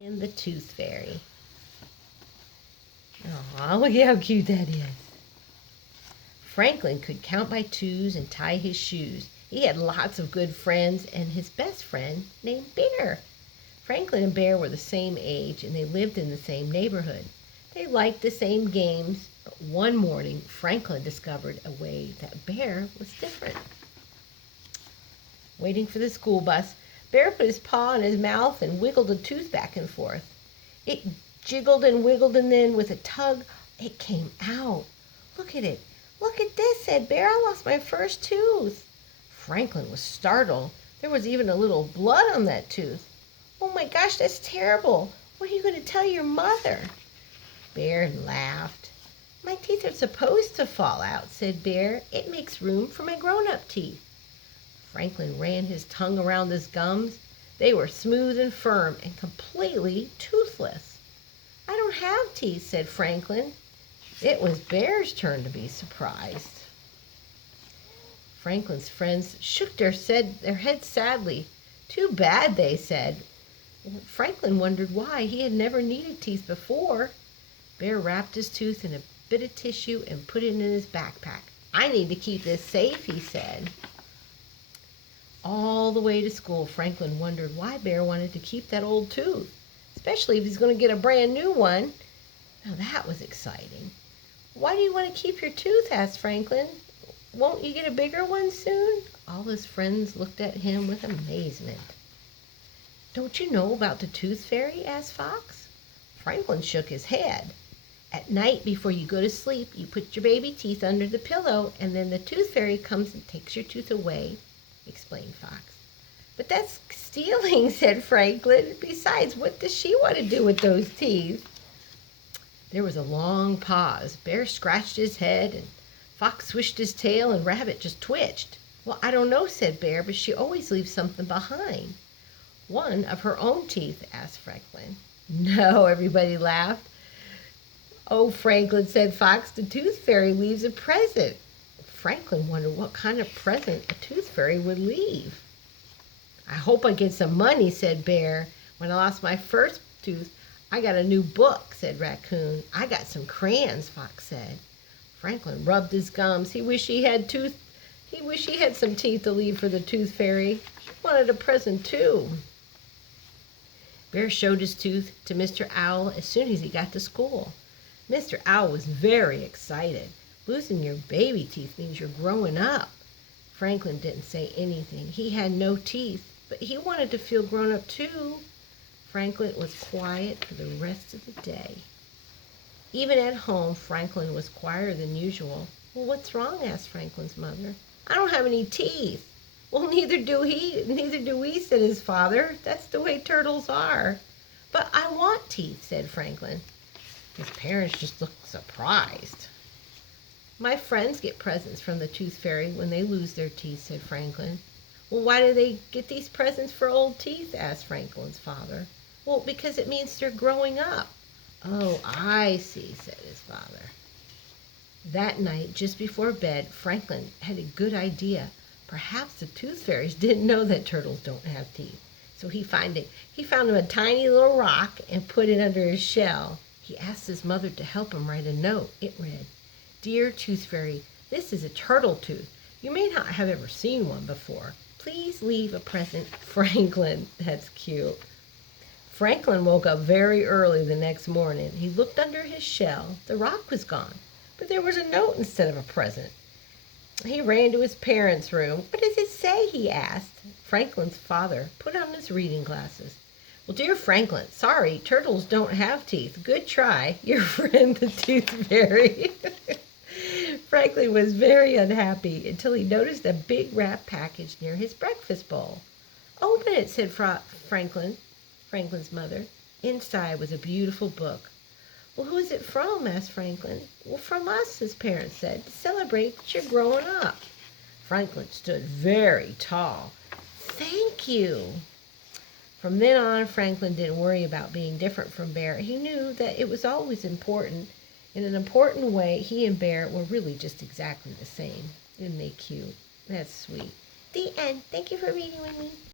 And the Tooth Fairy. Aw, look at how cute that is. Franklin could count by twos and tie his shoes. He had lots of good friends and his best friend named Bear. Franklin and Bear were the same age and they lived in the same neighborhood. They liked the same games, but one morning Franklin discovered a way that Bear was different. Waiting for the school bus, Bear put his paw in his mouth and wiggled a tooth back and forth. It jiggled and wiggled, and then, with a tug, it came out. "Look at it! Look at this!" said Bear. "I lost my first tooth." Franklin was startled. There was even a little blood on that tooth. "Oh my gosh, that's terrible! What are you going to tell your mother?" Bear laughed. "My teeth are supposed to fall out," said Bear. "It makes room for my grown-up teeth." Franklin ran his tongue around his gums. They were smooth and firm and completely toothless. "I don't have teeth," said Franklin. It was Bear's turn to be surprised. Franklin's friends shook their heads sadly. "Too bad," they said. Franklin wondered why. He had never needed teeth before. Bear wrapped his tooth in a bit of tissue and put it in his backpack. "I need to keep this safe," he said. All the way to school, Franklin wondered why Bear wanted to keep that old tooth, especially if he's going to get a brand new one. Now that was exciting. "Why do you want to keep your tooth?" asked Franklin. "Won't you get a bigger one soon?" All his friends looked at him with amazement. "Don't you know about the Tooth Fairy?" asked Fox. Franklin shook his head. "At night, before you go to sleep, you put your baby teeth under the pillow, and then the Tooth Fairy comes and takes your tooth away," explained Fox. "But that's stealing," said Franklin. "Besides, what does she want to do with those teeth?" There was a long pause. Bear scratched his head, and Fox swished his tail, and Rabbit just twitched. "Well, I don't know," said Bear, "but she always leaves something behind." "One of her own teeth?" asked Franklin. "No," everybody laughed. "Oh, Franklin," said Fox, "the Tooth Fairy leaves a present." Franklin wondered what kind of present a Tooth Fairy would leave. "I hope I get some money," said Bear. "When I lost my first tooth, I got a new book," said Raccoon. "I got some crayons," Fox said. Franklin rubbed his gums. He wished he had some teeth to leave for the Tooth Fairy. He wanted a present too. Bear showed his tooth to Mr. Owl as soon as he got to school. Mr. Owl was very excited. "Losing your baby teeth means you're growing up." Franklin didn't say anything. He had no teeth, but he wanted to feel grown up too. Franklin was quiet for the rest of the day. Even at home, Franklin was quieter than usual. "Well, what's wrong?" asked Franklin's mother. "I don't have any teeth." "Well, neither do we," said his father. "That's the way turtles are." "But I want teeth," said Franklin. His parents just looked surprised. "My friends get presents from the Tooth Fairy when they lose their teeth," said Franklin. "Well, why do they get these presents for old teeth?" asked Franklin's father. "Well, because it means they're growing up." "Oh, I see," said his father. That night, just before bed, Franklin had a good idea. Perhaps the Tooth Fairies didn't know that turtles don't have teeth. So he found him a tiny little rock and put it under his shell. He asked his mother to help him write a note. It read, "Dear Tooth Fairy, this is a turtle tooth. You may not have ever seen one before. Please leave a present, Franklin." That's cute. Franklin woke up very early the next morning. He looked under his shell. The rock was gone, but there was a note instead of a present. He ran to his parents' room. "What does it say?" he asked. Franklin's father put on his reading glasses. "Well, dear Franklin, sorry, turtles don't have teeth. Good try. Your friend, the Tooth Fairy." Franklin was very unhappy until he noticed a big wrapped package near his breakfast bowl. "Open it," said Franklin's mother. Inside was a beautiful book. "Well, who is it from?" asked Franklin. "Well, from us," his parents said, "to celebrate that you're growing up." Franklin stood very tall. "Thank you." From then on, Franklin didn't worry about being different from Bear. He knew that it was always important. In an important way, he and Bear were really just exactly the same. Isn't they cute? That's sweet. The end. Thank you for reading with me.